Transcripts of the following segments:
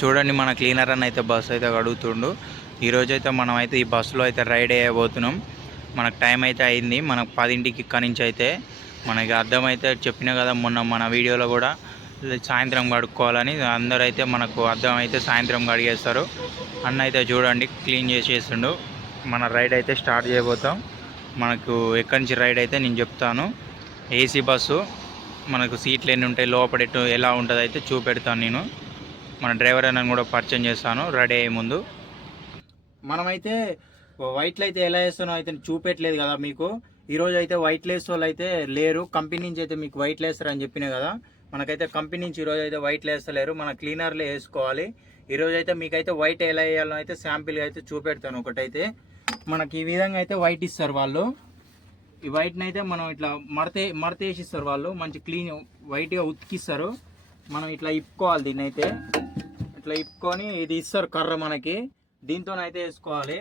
చూడండి మన క్లీనర్ అన్న అయితే బస్సు అయితే అడుగుతుండు. ఈరోజైతే మనం అయితే ఈ బస్సులో అయితే రైడ్ అయ్యబోతున్నాం. మనకు టైం అయితే అయింది. మనకు 10ంటికి ఇక్కడి నుంచి అయితే మనకి అర్థమైతే చెప్పినా కదా మొన్న మన వీడియోలో కూడా సాయంత్రం కడుక్కోవాలని. అందరూ అయితే మనకు అర్థం అయితే సాయంత్రం కడిగేస్తారు. అన్న అయితే చూడండి క్లీన్ చేసేస్తుండు. మన రైడ్ అయితే స్టార్ట్ చేయబోతాం. మనకు ఎక్కడి నుంచి రైడ్ అయితే నేను చెప్తాను. ఏసీ బస్సు, మనకు సీట్లు ఎన్ని ఉంటాయి, లోపల ఎలా ఉంటుంది అయితే చూపెడతాను నేను. మన డ్రైవర్ అన్న కూడా పరిచయం చేస్తాను రెడీ అయ్యే ముందు. మనమైతే వైట్లు అయితే ఎలా వేస్తానో అయితే చూపెట్టలేదు కదా మీకు. ఈరోజు అయితే వైట్ లేస్ వాళ్ళు అయితే లేరు. కంపెనీ నుంచి అయితే మీకు వైట్ లేస్తారు అని చెప్పినా కదా. మనకైతే కంపెనీ నుంచి ఈరోజు అయితే వైట్ లేస్తలేరు, మన క్లీనర్లే వేసుకోవాలి. ఈరోజు అయితే మీకైతే వైట్ ఎలా వేయాలో అయితే శాంపిల్గా అయితే చూపెడతాను. ఒకటైతే మనకి ఈ విధంగా అయితే వైట్ ఇస్తారు వాళ్ళు. ఈ వైట్ని అయితే మనం ఇట్లా మడత వేసిస్తారు వాళ్ళు. మంచి క్లీన్ వైట్గా ఉతికిస్తారు. మనం ఇట్లా ఇప్పుకోవాలి. దీన్ని అయితే ఇట్లా ఇప్పుకొని ఇది ఇస్తారు కర్ర మనకి. దీంతోనైతే వేసుకోవాలి.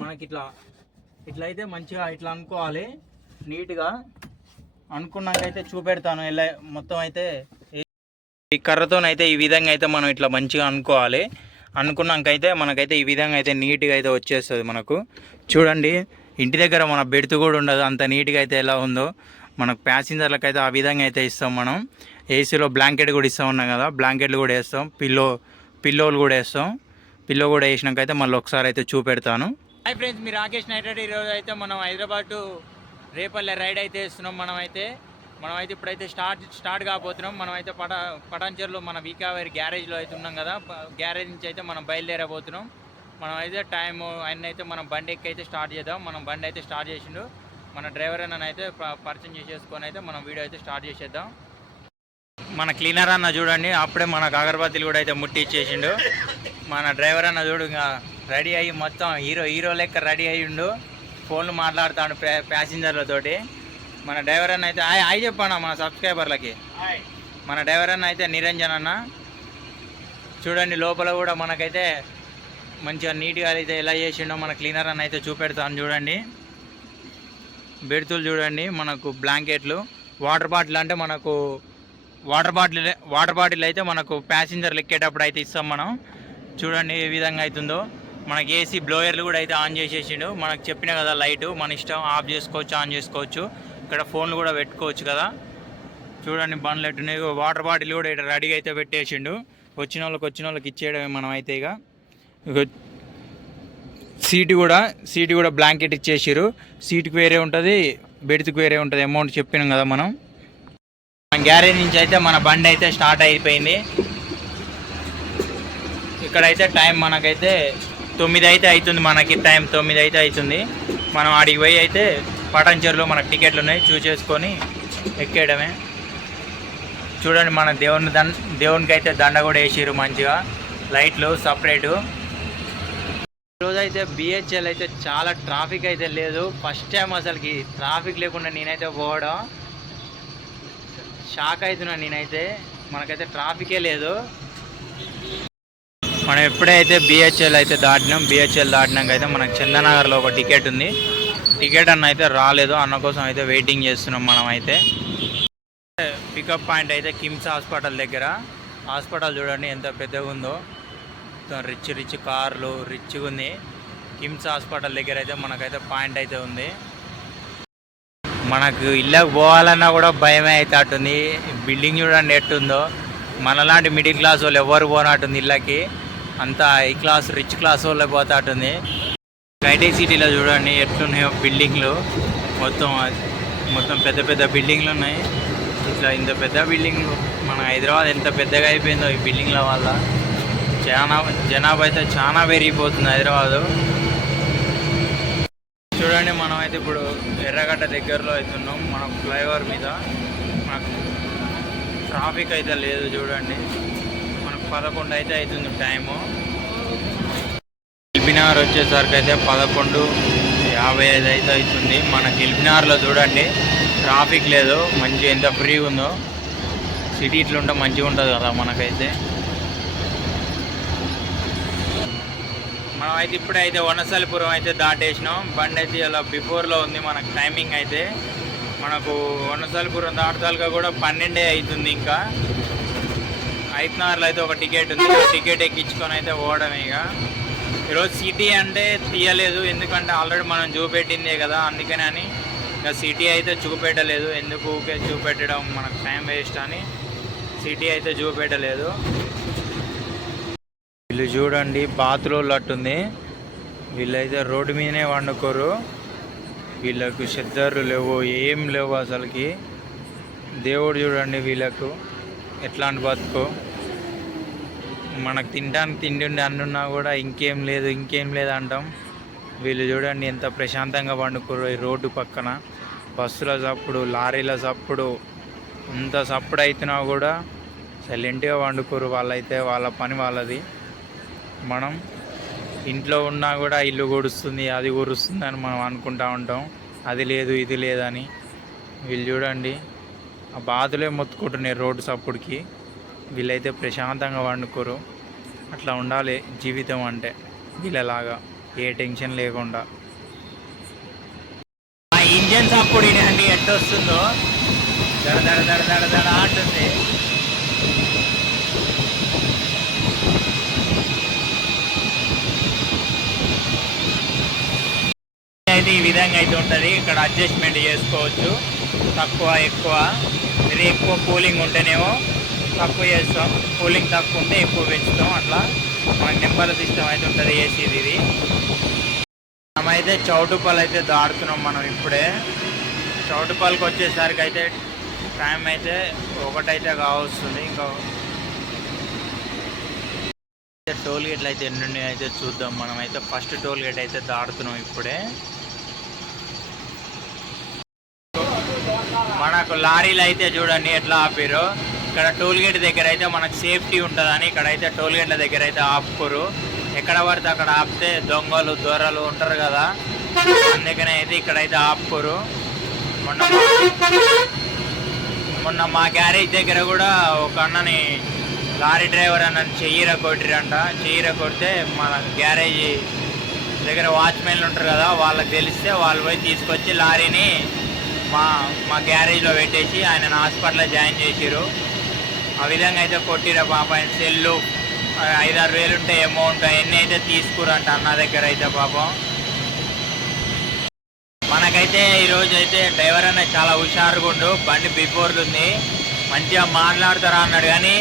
మనకి ఇట్లా అయితే మంచిగా ఇట్లా అనుకోవాలి. నీట్గా అనుకున్నాకైతే చూపెడతాను ఎలా మొత్తం అయితే. ఈ కర్రతోనైతే ఈ విధంగా అయితే మనం ఇట్లా మంచిగా అనుకోవాలి. అనుకున్నాకైతే మనకైతే ఈ విధంగా అయితే నీట్గా అయితే వచ్చేస్తుంది మనకు. చూడండి, ఇంటి దగ్గర మన బెడ్త్ కూడా ఉండదు, అంత నీట్గా అయితే ఎలా ఉందో. మనకు ప్యాసింజర్లకు అయితే ఆ విధంగా అయితే ఇస్తాం మనం. ఏసీలో బ్లాంకెట్ కూడా ఇస్తూ ఉన్నాం కదా, బ్లాంకెట్లు కూడా వేస్తాం. పిల్లోలు కూడా వేస్తాం. పిల్లో కూడా వేసినాక అయితే మళ్ళీ ఒకసారి అయితే చూపెడతాను. హాయ్ ఫ్రెండ్స్, మీ రాకేష్ నైట్. ఈరోజు అయితే మనం హైదరాబాద్ టు రేపల్లె రైడ్ అయితే వేస్తున్నాం. మనమైతే ఇప్పుడైతే స్టార్ట్ కాబోతున్నాం. మనమైతే పటాన్చెరులో మన వీకావేరి గ్యారేజ్లో అయితే ఉన్నాం కదా. గ్యారేజ్ నుంచి అయితే మనం బయలుదేరబోతున్నాం. మనమైతే టైం ఆయన అయితే మనం బండి ఎక్కి అయితే స్టార్ట్ చేద్దాం. మనం బండి అయితే స్టార్ట్ చేసిండు. మన డ్రైవర్ అన్న అయితే పరిచయం చేసేసుకొని అయితే మనం వీడియో అయితే స్టార్ట్ చేసేద్దాం. మన క్లీనర్ అన్న చూడండి, అప్పుడే మనకు అగరబత్తీలు కూడా అయితే ముట్టి ఇచ్చేసిండు. మన డ్రైవర్ అన్న చూడు ఇంకా రెడీ అయ్యి మొత్తం హీరో లెక్క రెడీ అయ్యిండు. ఫోన్లు మాట్లాడుతాడు ప్యాసింజర్లతోటి. మన డ్రైవర్ అన్న అయితే హాయ్ చెప్పాను మన సబ్స్క్రైబర్లకి. మన డ్రైవర్ అన్న అయితే నిరంజన్ అన్న. చూడండి లోపల కూడా మనకైతే మంచిగా నీట్గా అయితే ఎలా చేసిండో మన క్లీనర్ అన్న అయితే చూపెడతాను. చూడండి బెడ్తులు చూడండి, మనకు బ్లాంకెట్లు, వాటర్ బాటిల్ అంటే మనకు వాటర్ బాటిల్ అయితే మనకు ప్యాసింజర్లు ఎక్కేటప్పుడు అయితే ఇస్తాం మనం. చూడండి ఏ విధంగా అవుతుందో. మనకి ఏసీ బ్లోయర్లు కూడా అయితే ఆన్ చేసేసిండు. మనకు చెప్పిన కదా లైటు మన ఇష్టం, ఆఫ్ చేసుకోవచ్చు, ఆన్ చేసుకోవచ్చు. ఇక్కడ ఫోన్లు కూడా పెట్టుకోవచ్చు కదా. చూడండి బండ్లు ఎట్టున్నాయి. వాటర్ బాటిల్ కూడా ఇక్కడ రెడీగా అయితే పెట్టేసిండు. వచ్చిన వాళ్ళకి ఇచ్చేయడమే మనం అయితే. ఇక సీటు కూడా బ్లాంకెట్ ఇచ్చేసారు. సీటుకి వేరే ఉంటుంది, బెడ్త్కి వేరే ఉంటుంది. అమౌంట్ చెప్పినాం కదా మనం. గ్యారేజ్ నుంచి అయితే మన బండి అయితే స్టార్ట్ అయిపోయింది. ఇక్కడైతే టైం మనకైతే 9 అయితే అవుతుంది. మనకి టైం 9 అయితే అవుతుంది. మనం ఆడికి పోయి అయితే పటాన్చెరులో మనకు టికెట్లు ఉన్నాయి, చూసేసుకొని ఎక్కేయడమే. చూడండి మన దేవునికి అయితే దండ కూడా వేసిరు మంచిగా, లైట్లు సపరేటు. ఈరోజు అయితే బిహెచ్ఎల్ అయితే చాలా ట్రాఫిక్ అయితే లేదు. ఫస్ట్ టైం అసలుకి ట్రాఫిక్ లేకుండా నేనైతే పోవడం షాక్ అవుతున్నాను నేనైతే. మనకైతే ట్రాఫికే లేదు. మనం ఎప్పుడైతే బిహెచ్ఎల్ అయితే దాటినాక అయితే మనకు చందనగర్లో ఒక టికెట్ ఉంది. టికెట్ అన్న అయితే రాలేదు, అన్న కోసం అయితే వెయిటింగ్ చేస్తున్నాం. మనం అయితే పికప్ పాయింట్ అయితే కిమ్స్ హాస్పిటల్ దగ్గర. హాస్పిటల్ చూడండి ఎంత పెద్దగా ఉందో, రిచ్ కార్లు రిచ్గా ఉంది. కిమ్స్ హాస్పిటల్ దగ్గర అయితే మనకైతే పాయింట్ అయితే ఉంది. మనకు ఇళ్ళకి పోవాలన్నా కూడా భయమే అయితే అట్టుంది. బిల్డింగ్ చూడండి ఎట్టుందో. మనలాంటి మిడిల్ క్లాస్ వాళ్ళు ఎవరు పోనట్టుంది ఇళ్ళకి. అంతా హై క్లాస్ రిచ్ క్లాస్ వాళ్ళు పోతాటుంది. ఐటీ సిటీలో చూడండి ఎట్లున్నాయో బిల్డింగ్లు. మొత్తం పెద్ద బిల్డింగ్లు ఉన్నాయి. ఇట్లా ఇంత పెద్ద బిల్డింగ్లు మన హైదరాబాద్ ఎంత పెద్దగా అయిపోయిందో ఈ బిల్డింగ్ల వల్ల. జనాభా అయితే చాలా పెరిగిపోతుంది హైదరాబాదు. చూడండి మనం అయితే ఇప్పుడు ఎర్రగడ్డ దగ్గరలో అవుతున్నాం. మనం ఫ్లైఓవర్ మీద మనకు ట్రాఫిక్ అయితే లేదు. చూడండి మనకు 11 అయితే అవుతుంది టైము. ఎల్బీనగర్ వచ్చేసరికి అయితే 11:55 అయితే అవుతుంది. మనకి ఎల్బీనగర్లో చూడండి ట్రాఫిక్ లేదు, మంచిగా ఎంత ఫ్రీగా ఉందో. సిటీ ఇట్లుంటే మంచిగా ఉంటుంది కదా మనకైతే. మనం అయితే ఇప్పుడైతే వనస్థలిపురం అయితే దాటేసినాం. బండి అయితే ఇలా బిఫోర్లో ఉంది మనకు టైమింగ్ అయితే. మనకు వనస్థలిపురం దాటతాలుగా కూడా 12 అవుతుంది. ఇంకా హైత్నగర్లో అయితే ఒక టికెట్ ఉంది, ఆ టికెట్ ఎక్కించుకొని అయితే పోవడమే. ఇక ఈరోజు సిటీ అంటే తీయలేదు, ఎందుకంటే ఆల్రెడీ మనం చూపెట్టిందే కదా, అందుకని అని ఇక సిటీ అయితే చూపెట్టలేదు. ఎందుకు ఊకే చూపెట్టడం, మనకు టైం వేస్ట్ అని సిటీ అయితే చూపెట్టలేదు. వీళ్ళు చూడండి బాతులోళ్ళు అట్టుంది, వీళ్ళైతే రోడ్డు మీదనే వండుకోరు, వీళ్ళకు చెద్దర్లు లేవు, ఏం లేవు అసలుకి. దేవుడు చూడండి వీళ్ళకు ఎట్లాంటి బతుకు. మనకు తినడానికి తిండి ఉండి అన్నున్నా కూడా ఇంకేం లేదు అంటాం. వీళ్ళు చూడండి ఎంత ప్రశాంతంగా పండుకోరు ఈ రోడ్డు పక్కన. బస్సుల చప్పుడు, లారీల చప్పుడు, అంత చప్పుడు అవుతున్నా కూడా సైలెంట్గా పండుకోరు వాళ్ళైతే. వాళ్ళ పని వాళ్ళది. మనం ఇంట్లో ఉన్నా కూడా ఇల్లు గుడుస్తుంది, అది గురుస్తుంది అని మనం అనుకుంటూ ఉంటాం, అది లేదు ఇది లేదని. వీళ్ళు చూడండి ఆ బాతులే మొత్తుకుంటున్నాయి రోడ్డు చప్పుడుకి. వీళ్ళైతే ప్రశాంతంగా వండుకోరు. అట్లా ఉండాలి జీవితం అంటే, వీళ్ళలాగా ఏ టెన్షన్ లేకుండా. ఆ ఇంజన్ చప్పుడు అండి ఎట్టొస్తుందో, దడ దడ దడ దడ దడ అంటుంది. అయితే ఈ విధంగా అయితే ఉంటుంది. ఇక్కడ అడ్జస్ట్మెంట్ చేసుకోవచ్చు, తక్కువ ఎక్కువ. ఇది ఎక్కువ కూలింగ్ ఉంటేనేమో తక్కువ చేస్తాం, కూలింగ్ తక్కువ ఉంటే ఎక్కువ పెంచుతాం. అట్లా మనకి నెంబర్ సిస్టమ్ అయితే ఉంటుంది ఏసీది. ఇది మనమైతే చౌటుపల్లి అయితే దాడుతున్నాం మనం ఇప్పుడే. చౌటుపల్లికి వచ్చేసరికి అయితే టైం అయితే 1 అయితే కావస్తుంది. ఇంకా టోల్ గేట్లు అయితే ఎన్ని అయితే చూద్దాం. మనమైతే ఫస్ట్ టోల్ గేట్ అయితే దాడుతున్నాం ఇప్పుడే. మనకు లారీలు అయితే చూడండి ఎట్లా ఆపారు. ఇక్కడ టోల్ గేట్ దగ్గర అయితే మనకు సేఫ్టీ ఉంటుందని ఇక్కడైతే టోల్ గేట్ల దగ్గర అయితే ఆపుకోరు. ఎక్కడ పడితే అక్కడ ఆపితే దొంగలు దొరలు ఉంటారు కదా, అందుకనే అయితే ఇక్కడైతే ఆపుకోరు. మొన్న మా గ్యారేజ్ దగ్గర కూడా ఒక అన్నని లారీ డ్రైవర్ అన్నని చెయ్యిర కొట్టిరంట. చెయ్యిర కొడితే మన గ్యారేజ్ దగ్గర వాచ్మెన్లు ఉంటారు కదా, వాళ్ళకి తెలిస్తే వాళ్ళు పోయి తీసుకొచ్చి లారీని మా గ్యారేజ్లో పెట్టేసి ఆయన హాస్పిటల్లో జాయిన్ చేసిరు. ఆ విధంగా అయితే కొట్టిరా పాప. ఆయన సెల్లు 5-6 వేలు ఉంటాయి అమౌంట్, అవన్నీ అయితే తీసుకురంట అన్న దగ్గర అయితే పాపం. మనకైతే ఈరోజు అయితే డ్రైవర్ అన్న చాలా హుషారుగా ఉండు, బండి బిఫోర్లు ఉంది, మంచిగా మాట్లాడతారా అన్నాడు. కానీ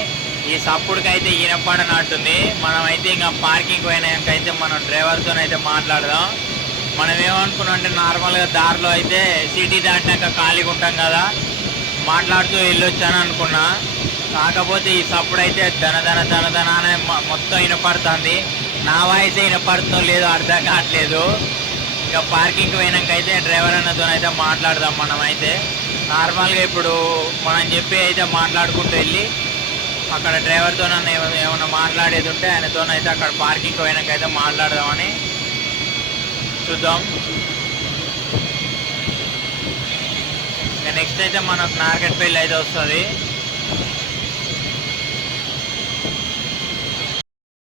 ఈ సప్పుడుకైతే ఈనపడనట్టుంది. మనమైతే ఇంకా పార్కింగ్ పోయినాకైతే మనం డ్రైవర్తోనైతే మాట్లాడదాం. మనం ఏమనుకున్నాం అంటే నార్మల్గా దారిలో అయితే సిటీ దాటినాక ఖాళీగా ఉంటాం కదా, మాట్లాడుతూ వెళ్ళొచ్చాను అనుకున్నా. కాకపోతే ఈ సప్పుడు అయితే ధన అనే మొత్తం వినపడుతుంది. నా వాయిస్ వినపడుతుందో లేదో అర్థం కావట్లేదు. ఇక పార్కింగ్కి పోయినాక అయితే డ్రైవర్ అన్నతో అయితే మాట్లాడదాం. మనమైతే నార్మల్గా ఇప్పుడు మనం చెప్పి అయితే మాట్లాడుకుంటూ వెళ్ళి అక్కడ డ్రైవర్తో నన్ను ఏమైనా మాట్లాడేది ఉంటే ఆయనతోనైతే అక్కడ పార్కింగ్కి పోయినాక అయితే మాట్లాడదామని చూద్దాం. ఇక నెక్స్ట్ అయితే మనకు నార్కెట్పల్లి అయితే వస్తుంది.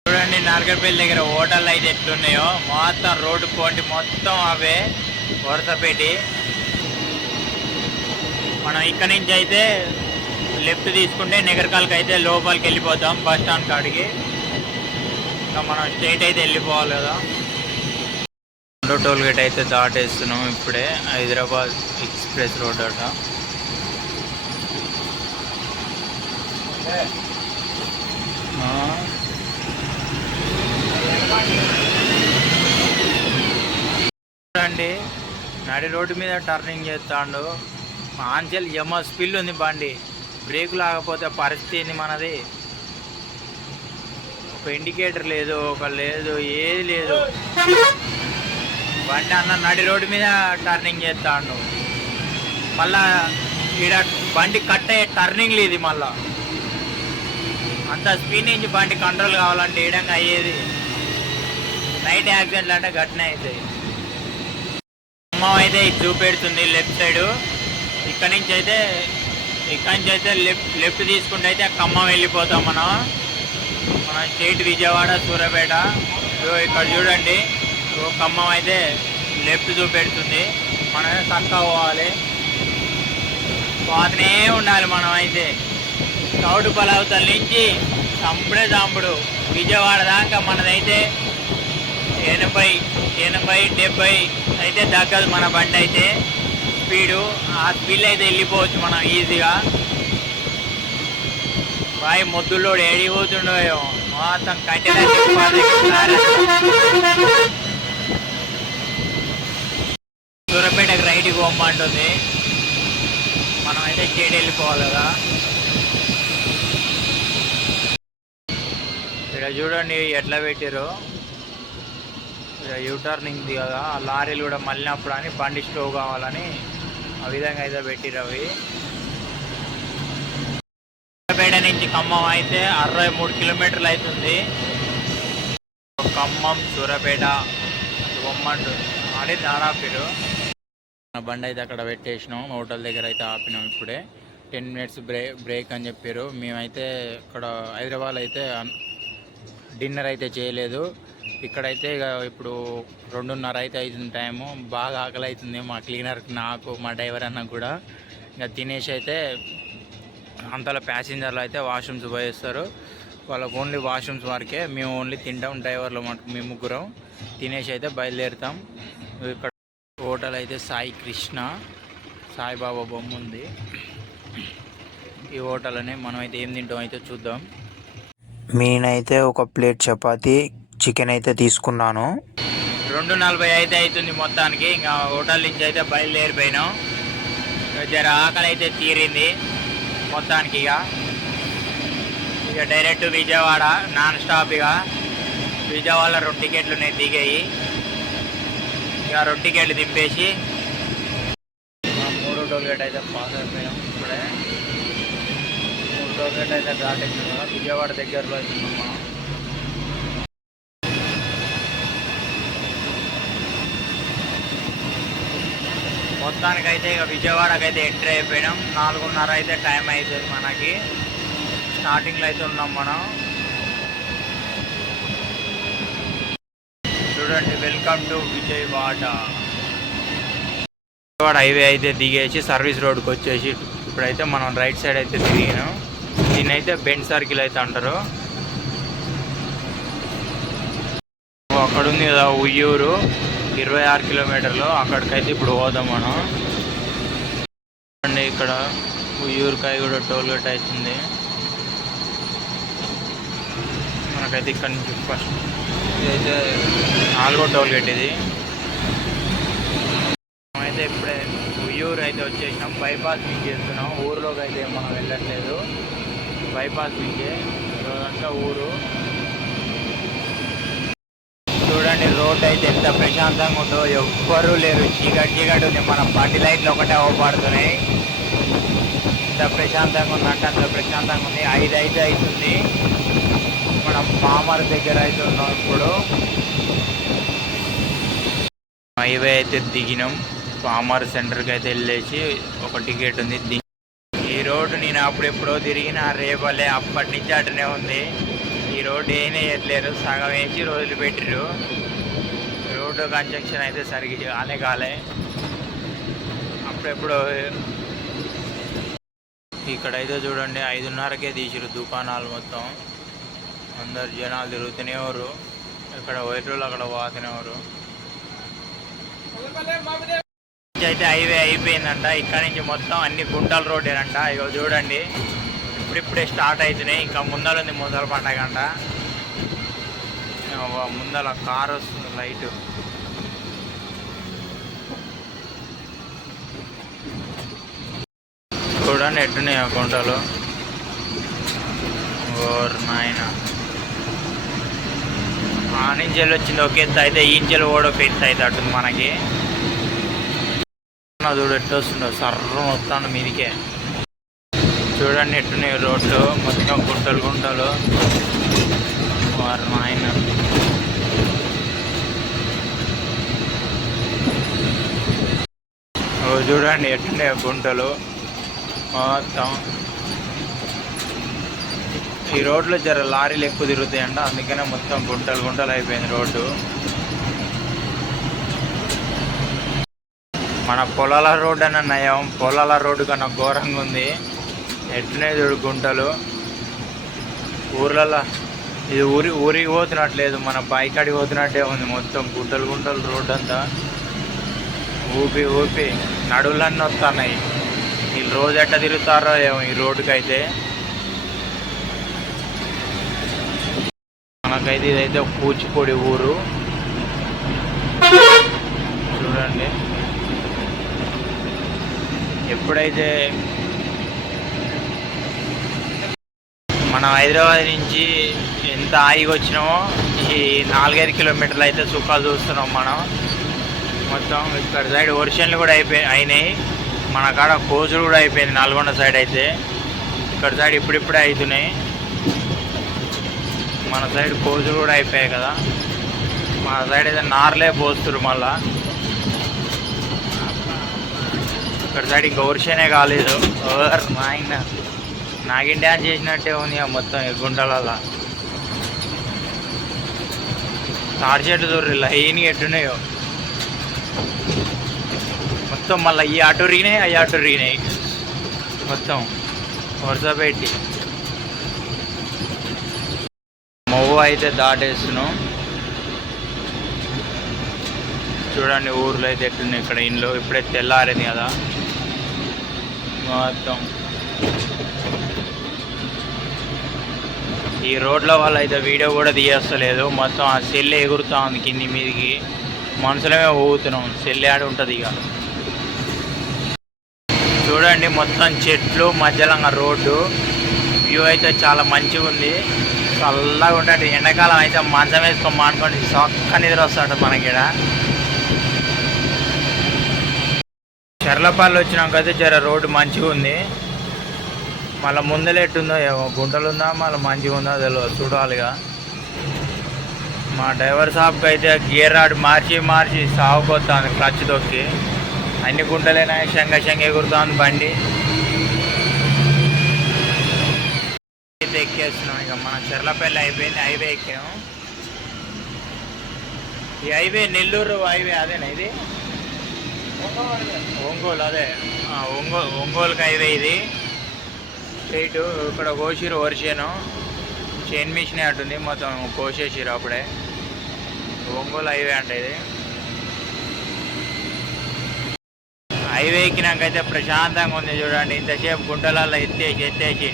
చూడండి నార్కెట్పల్లి దగ్గర హోటళ్ళు అయితే ఎట్లున్నాయో, మొత్తం రోడ్డు పోండి మొత్తం అవే వరుస పెట్టి. మనం ఇక్కడి నుంచి అయితే లెఫ్ట్ తీసుకుంటే నెగర్కాల్కి అయితే లోపలికి వెళ్ళిపోతాం బస్ స్టాండ్ కాడికి. ఇంకా మనం స్ట్రైట్ అయితే వెళ్ళిపోవాలి కదా. టోల్ గేట్ అయితే దాటేస్తున్నాం ఇప్పుడే, హైదరాబాద్ ఎక్స్ప్రెస్ రోడ్ అట. చూడండి నడి రోడ్డు మీద టర్నింగ్ చేస్తాడు. ఆంచెల్ స్పీడ్ ఉంది బండి, బ్రేక్ లాగపోతే పరిస్థితి ఏంది మనది. ఒక ఇండికేటర్ లేదు, ఒక లేదు, ఏది లేదు. బండి అన్న నడి రోడ్డు మీద టర్నింగ్ చేస్తాడు. మళ్ళా ఈడ బండి కట్ అయ్యే టర్నింగ్ లేదు. మళ్ళా అంత స్పీడ్ నుంచి బండి కంట్రోల్ కావాలంటే ఈడంగా అయ్యేది. నైట్ యాక్సిడెంట్లు అంటే ఘటన అవుతాయి. ఖమ్మం అయితే ఇది చూపెడుతుంది లెఫ్ట్ సైడు. ఇక్కడి నుంచి అయితే లెఫ్ట్ తీసుకుంటే అయితే ఖమ్మం వెళ్ళిపోతాం మనం స్టేట్ విజయవాడ సూర్యాపేట. ఇక్కడ చూడండి ఖమ్మం అయితే లెఫ్ట్ చూపెడుతుంది. మనం చక్కగా పోవాలి, పోతూనే ఉండాలి. మనం అయితే చౌటుపల్లి అవతల నుంచి చంపుడే చంపుడు. విజయవాడ దాకా మనదైతే 80-70 అయితే తగ్గదు మన బండి అయితే స్పీడు. ఆ స్పీడ్ అయితే వెళ్ళిపోవచ్చు మనం ఈజీగా. బాయ్ మొద్దుల్లో ఏడిపోతుండో మొత్తం కంటెనర్ సూరపేటకు రైట్కి పోమ్మంటుంది. మనం అయితే స్టేట్ వెళ్ళిపోవాలి కదా. ఇక్కడ చూడండి ఎట్లా పెట్టారు. యూటర్నింగ్ కదా, ఆ లారీలు కూడా మళ్ళినప్పుడు అని బండి స్లో కావాలని ఆ విధంగా అయితే పెట్టిరు. అవి సూరపేట నుంచి ఖమ్మం అయితే 63 కిలోమీటర్లు అవుతుంది. ఖమ్మం సూరపేట బొమ్మంటుంది ఆడే ఆడాపిరు. బండి అయితే అక్కడ పెట్టేసినాం. హోటల్ దగ్గర అయితే ఆపినాం. ఇప్పుడే 10 మినిట్స్ బ్రేక్ అని చెప్పారు. మేమైతే ఇక్కడ హైదరాబాద్ అయితే డిన్నర్ అయితే చేయలేదు. ఇక్కడైతే ఇక ఇప్పుడు 2:30 అయితే అవుతుంది టైము. బాగా ఆకలి అవుతుంది మా క్లీనర్కి, నాకు, మా డ్రైవర్ అన్న కూడా. ఇంకా తినేసి అయితే అంతలో ప్యాసింజర్లు అయితే వాష్రూమ్స్ పోయేస్తారు. వాళ్ళకు ఓన్లీ వాష్రూమ్స్ వరకే, మేము ఓన్లీ తింటాం. డ్రైవర్లు మేము ముగ్గురం తినేసి అయితే బయలుదేరుతాం. ఇక్కడ హోటల్ అయితే సాయి కృష్ణ, సాయిబాబా బొమ్మ ఉంది. ఈ హోటల్ని మనం అయితే ఏం తింటాం అయితే చూద్దాం. నేనైతే ఒక ప్లేట్ చపాతి, చికెన్ అయితే తీసుకున్నాను. 2:40 అయితే అవుతుంది మొత్తానికి. ఇంకా హోటల్ నుంచి అయితే బయలుదేరిపోయినాం. జర ఆకలి అయితే తీరింది మొత్తానికి. ఇక డైరెక్ట్ విజయవాడ నాన్ స్టాప్. ఇక విజయవాడలో 2 టికెట్లు ఉన్నాయి దిగాయి. ఇక 2 టికెట్లు దింపేసి 3 టోల్గేట్ అయితే పాస్ అయిపోయాం. ఇప్పుడే 3 టోల్గేట్ అయితే దాటేసాం కదా. విజయవాడ దగ్గరలో అవుతున్నాం మనం. మొత్తానికైతే ఇక విజయవాడకైతే ఎంట్రీ అయిపోయినాం. 4:30 అయితే టైం అవుతుంది మనకి. స్టార్టింగ్లో అయితే ఉన్నాం మనం. చూడండి, welcome to Vijayawada. Vijayawada highway అయితే దిగేసి సర్వీస్ రోడ్కి వచ్చేసి ఇప్పుడైతే మనం రైట్ సైడ్ అయితే తిరిగినాం. దీన్ని అయితే బెండ్ సర్కిల్ అయితే అంటారు. అక్కడ ఉంది కదా ఉయ్యూరు, 26 కిలోమీటర్లు. అక్కడికైతే ఇప్పుడు పోదాం మనం. అండి ఇక్కడ ఉయ్యూరుకాయ కూడా టోల్గేట్ అవుతుంది మనకైతే. ఇక్కడ నుంచి ఫస్ట్ ఇదైతే 4వ టోల్గేట్ ఇది. అయితే ఇప్పుడే ఉయ్యూరు అయితే వచ్చేసినాం. బైపాస్ నుంచి చేస్తున్నాం. ఊరిలోకి అయితే మనం వెళ్ళట్లేదు, బైపాస్ నుంచే. రోజంతా ఊరు. చూడండి రోడ్ అయితే ఎంత ప్రశాంతంగా ఉందో, ఎవ్వరూ లేరు. చీకటి ఉంది. మన బండి లైట్లు ఒకటే అవపడుతున్నాయి. ఎంత ప్రశాంతంగా ఉందంటే అంత ప్రశాంతంగా ఉంది. 5 అయితే అవుతుంది. మనం పామర్ దగ్గర అయితే ఉన్నాం. ఇప్పుడు హైవే అయితే దిగినాం. పామర్ సెంటర్కి అయితే వెళ్ళేసి ఒక టికెట్ ఉంది. ఈ రోడ్డు నేను అప్పుడెప్పుడో తిరిగిన రేపలే, అప్పటి నుంచి అటునే ఉంది. ఈ రోడ్డు ఏం వేయట్లేరు, సగం వేసి రోజులు పెట్టిరు. రోడ్డు కన్స్ట్రక్షన్ అయితే సరిగ్గా కాలే. అప్పుడెప్పుడు ఇక్కడైతే చూడండి 5:30కే తీసిరు దుకాణాలు మొత్తం. అందరు జనాలు తిరుగుతునేవారు. ఇక్కడ వైర్లు అక్కడ పోతునేవారు. అయితే హైవే అయిపోయిందంట. ఇక్కడ నుంచి మొత్తం అన్ని గుంటల రోడ్డేనంట. ఇక చూడండి ఇప్పుడిప్పుడే స్టార్ట్ అవుతున్నాయి. ఇంకా ముందలుంది ముందల పండగ అంట. ముందల కారు వస్తుంది లైట్. చూడండి ఎట్టున్నాయి గుంటలు. ఓర్ నాయన, ఆ నుంచి వచ్చింది ఒక ఎత్తు అయితే, ఈ నుంచి కూడా ఒక ఎత్తు అయితే అట్టుంది మనకి. చూడు ఎట్టు వస్తుండో, సర్రం వస్తాను మీదికే. చూడండి ఎట్టున్నాయి రోడ్లు మొత్తం గుంటలు గుంటలు. వారు ఆయన చూడండి ఎట్టున్నాయి గుంటలు మొత్తం. ఈ రోడ్లో జర లారీలు ఎక్కువ తిరుగుతాయంట, అందుకనే మొత్తం గుంటలు గుంటలు అయిపోయింది రోడ్డు. మన పొలాల రోడ్డు అన్న నయం, పొలాల రోడ్డు కన్నా ఘోరంగా ఉంది. ఎట్లనే చూడు గుంటలు. ఊర్లలో ఇది ఊరికి పోతున్నట్లేదు, మన బైక్ అడిగి పోతున్నట్టే ఉంది. మొత్తం గుంటలు గుంటలు రోడ్డు అంతా ఊపి ఊపి నడువులన్నీ వస్తున్నాయి. వీళ్ళు రోజు ఎట్లా తిరుగుతారో ఏమో ఈ రోడ్డుకి అయితే. మనకైతే ఇదైతే కూచిపూడి ఊరు చూడండి. ఎప్పుడైతే మనం హైదరాబాద్ నుంచి ఎంత హాయిగా వచ్చినామో ఈ 4-5 కిలోమీటర్లు అయితే సుఖాలు చూస్తున్నాం మనం. మొత్తం ఇక్కడ సైడ్ వర్షన్లు కూడా అయినాయి. మన కాడ కోజులు కూడా అయిపోయింది నల్గొండ సైడ్ అయితే. ఇక్కడ సైడ్ ఇప్పుడిప్పుడే అవుతున్నాయి. మన సైడ్ కోజులు కూడా అయిపోయాయి కదా. మన సైడ్ అయితే నార్లే పోస్తున్నారు మళ్ళా. ఇక్కడ సైడ్ ఇంకా వర్షనే కాలేదు. మా ఆయన నాగిన్ డ్యాన్స్ చేసినట్టే ఉంది మొత్తం గుంటలలో. తాడి చెట్లు దొరికి లైన్గా ఎట్టున్నాయో మొత్తం. మళ్ళీ ఈ ఆటో రిగినాయి, అవి ఆటో రిగినాయి మొత్తం వరుస పెట్టి. మవ్వ అయితే దాటేస్తున్నాం చూడండి. ఊర్లో అయితే ఎట్లున్నాయి ఇక్కడ ఇంట్లో. ఇప్పుడే తెల్లారింది కదా మొత్తం. ఈ రోడ్ల వల్ల అయితే వీడియో కూడా తీయస్తలేదు. మొత్తం ఆ సెల్ ఎగురుతూ ఉంది కింది మీదికి. మనుషులమే ఊగుతున్నాం, సెల్ ఆడి ఉంటుంది ఇక. చూడండి మొత్తం చెట్లు మధ్యలో రోడ్డు. వ్యూ అయితే చాలా మంచిగా ఉంది, చల్లగా ఉంటుంది. ఎండాకాలం అయితే మంచం వేసుకొని మానుకోండి, చక్క నిద్ర వస్తాడు మనకి. చెర్లపల్లి వచ్చినాకైతే జర రోడ్డు మంచిగా ఉంది. మళ్ళీ ముందర ఎట్టుందో ఏమో, గుంటలు ఉందా మళ్ళీ మంచిగా ఉందో తెలియదు, చూడాలిగా. మా డ్రైవర్ సాబ్కి అయితే గేర్ రాడ్ మార్చి సాగుకొస్తుంది క్లచ్ తొక్కి. అన్ని గుంటలైనా శంగ ఎగురుతుంది బండి. అయితే ఎక్కేస్తున్నాం ఇక. మన చెర్లపల్లి అయిపోయింది, హైవే ఎక్కాము. ఈ హైవే నెల్లూరు హైవే అదేనా ఇది? ఒంగోలు, అదే ఒంగోలుకి హైవే ఇది. స్ట్రైట్ ఇక్కడ కోసిరు వర్షను, చైన్ మిషన్ అంటుంది మొత్తం కోసేసిరు అప్పుడే. ఒంగోలు హైవే అంటే ఇది. హైవే ఎక్కినాకైతే ప్రశాంతంగా ఉంది చూడండి. ఇంతసేపు గుంటలలో ఎత్తేసి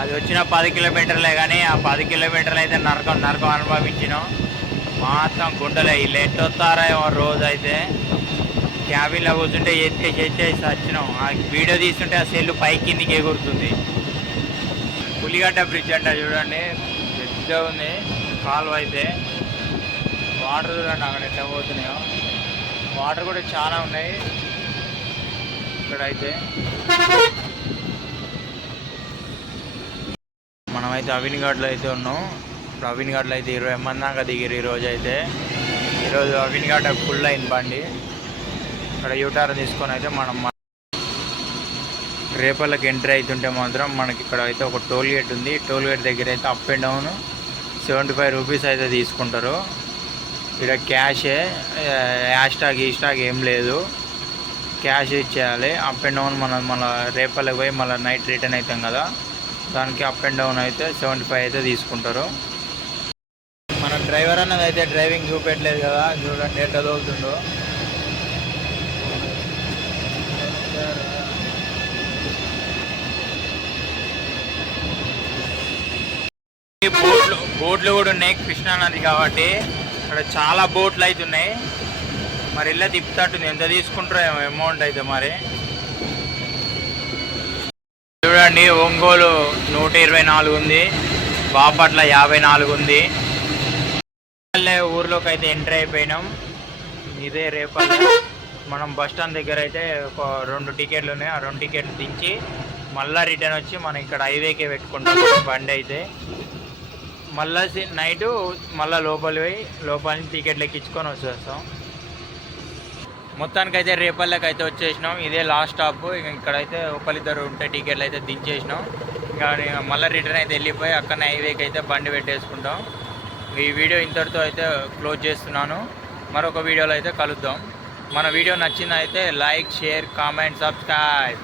అది వచ్చిన 10 కిలోమీటర్లే, కానీ ఆ 10 కిలోమీటర్లు అయితే నరకం అనుభవించినాం. మొత్తం గుంటలే. వీళ్ళు ఎట్టొస్తారో ఏమో రోజు అయితే. క్యాబిన్లో కూర్చుంటే ఎత్తేసి వచ్చినాం. ఆ వీడియో తీస్తుంటే ఆ సెల్ పై కిందికి ఎగురుతుంది. పులిగడ్డ బ్రిడ్జ్ అంట చూడండి, పెద్ద ఉంది కాలువ అయితే. వాటర్ చూడండి అక్కడ ఎట్లా పోతున్నాయో. వాటర్ కూడా చాలా ఉన్నాయి ఇక్కడైతే. మనమైతే అవినిగడ్లో అయితే ఉన్నాం. ఇప్పుడు అవినిగడ్లో అయితే 20 మంది దాకా దిగిరు ఈరోజు అయితే. ఈరోజు అవినిగడ్డ ఫుల్ అయింది బండి. ఇక్కడ యూటర్న్ తీసుకొని అయితే మనం రేపల్లకి ఎంట్రీ అవుతుంటే మాత్రం మనకి ఇక్కడ అయితే ఒక టోల్ గేట్ ఉంది. టోల్ గేట్ దగ్గర అయితే అప్ అండ్ డౌన్ 75 రూపీస్ అయితే తీసుకుంటారు. ఇక్కడ క్యాషే, హ్యాష్టాగ్ ఏం లేదు, క్యాష్ ఇచ్చేయాలి. అప్ అండ్ డౌన్ మనం మళ్ళీ రేపల్లకి పోయి మళ్ళీ నైట్ రిటర్న్ అవుతాం కదా, దానికి అప్ అండ్ డౌన్ అయితే 75 అయితే తీసుకుంటారు. మన డ్రైవర్ అన్నది అయితే డ్రైవింగ్ చూపెట్టలేదు కదా, చూడండి ఎట్లా తోలుతుండో. బోట్లు కూడా ఉన్నాయి కృష్ణా నది కాబట్టి. ఇక్కడ చాలా బోట్లు అయితే ఉన్నాయి. మరి ఇలా తిప్పుతట్టుంది, ఎంత తీసుకుంటారో అమౌంట్ అయితే మరి. చూడండి ఒంగోలు 124 ఉంది, బాపట్ల 54 ఉంది. ఊర్లోకి అయితే ఎంట్రీ అయిపోయినాం. ఇదే రేపల్లె. మనం బస్ స్టాండ్ దగ్గర అయితే ఒక 2 టికెట్లు ఉన్నాయి. ఆ 2 టికెట్లు దించి మళ్ళీ రిటర్న్ వచ్చి మనం ఇక్కడ హైవేకే పెట్టుకుంటాం బండి అయితే. మళ్ళీ నైటు మళ్ళీ లోపల నుంచి టికెట్లు ఎక్కించుకొని వచ్చేస్తాం. మొత్తానికైతే రేపల్లెకి అయితే వచ్చేసినాం. ఇదే లాస్ట్ స్టాప్. ఇక్కడైతే ఒకరిద్దరు ఉంటే టికెట్లు అయితే దించేసినాం. ఇంకా మళ్ళీ రిటర్న్ అయితే వెళ్ళిపోయి అక్కడనే హైవేకి అయితే బండి పెట్టేసుకుంటాం. ఈ వీడియో ఇంతటితో అయితే క్లోజ్ చేస్తున్నాను. మరొక వీడియోలో అయితే కలుద్దాం. మన వీడియో నచ్చిందైతే లైక్, షేర్, కామెంట్, సబ్స్క్రైబ్.